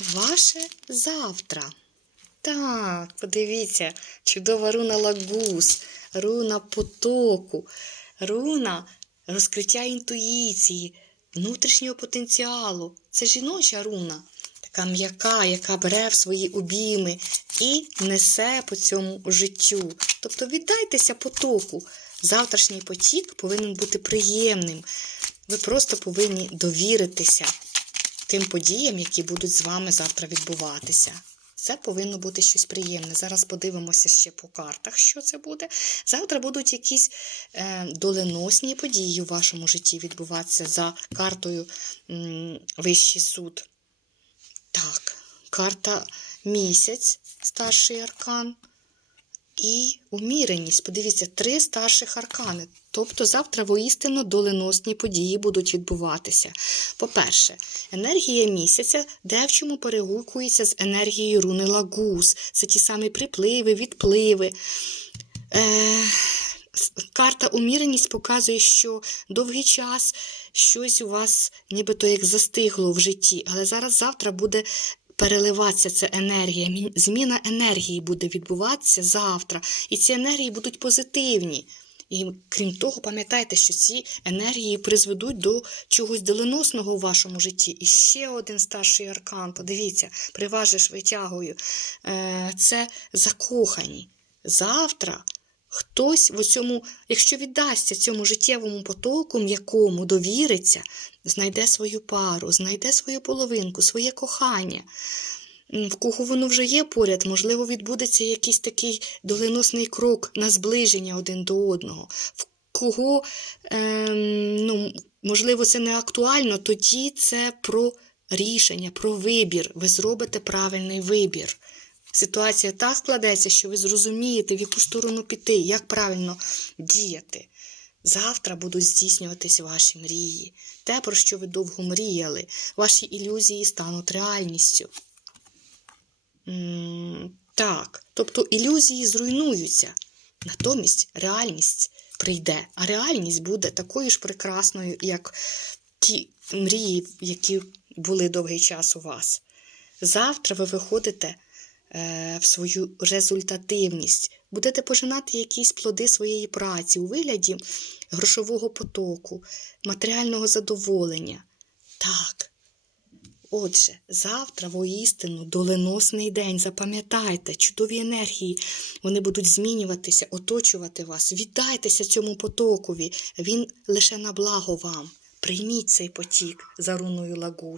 ваше завтра. Так, подивіться, чудова руна лагус, руна потоку, руна розкриття інтуїції, внутрішнього потенціалу. Це жіноча руна, така м'яка, яка бере в свої обійми і несе по цьому життю. Тобто віддайтеся потоку. Завтрашній потік повинен бути приємним. Ви просто повинні довіритися тим подіям, які будуть з вами завтра відбуватися. Це повинно бути щось приємне. Зараз подивимося ще по картах, що це буде. Завтра будуть якісь е, доленосні події у вашому житті відбуватися за картою Вищий суд. Так, карта місяць, старший аркан. І уміреність. Подивіться, три старших аркани. Тобто завтра воістину доленосні події будуть відбуватися. По-перше, енергія місяця девчому перегукується з енергією руни Лагус. Це ті самі припливи, відпливи. Е, карта уміреність показує, що довгий час щось у вас нібито як застигло в житті, але зараз завтра буде переливатися ця енергія. Зміна енергії буде відбуватися завтра. І ці енергії будуть позитивні. І крім того, пам'ятайте, що ці енергії призведуть до чогось доленосного у вашому житті. І ще один старший аркан. Подивіться, при вас витягую. Е, Це закохані. Завтра хтось в цьому, якщо віддасться цьому життєвому потоку, м'якому довіриться, знайде свою пару, знайде свою половинку, своє кохання. В кого воно вже є поряд, можливо, відбудеться якийсь такий доленосний крок на зближення один до одного. В кого, ем, ну, можливо, це не актуально, тоді це про рішення, про вибір. Ви зробите правильний вибір. Ситуація так складеться, що ви зрозумієте, в яку сторону піти, як правильно діяти. Завтра будуть здійснюватись ваші мрії, те, про що ви довго мріяли, ваші ілюзії стануть реальністю. Так, тобто ілюзії зруйнуються, натомість реальність прийде, а реальність буде такою ж прекрасною, як ті мрії, які були довгий час у вас. Завтра ви виходите в свою результативність, будете пожинати якісь плоди своєї праці у вигляді грошового потоку, матеріального задоволення. Так. Отже, завтра воістину доленосний день. Запам'ятайте, чудові енергії, вони будуть змінюватися, оточувати вас. Віддайтеся цьому потокові. Він лише на благо вам. Прийміть цей потік за руною лагу.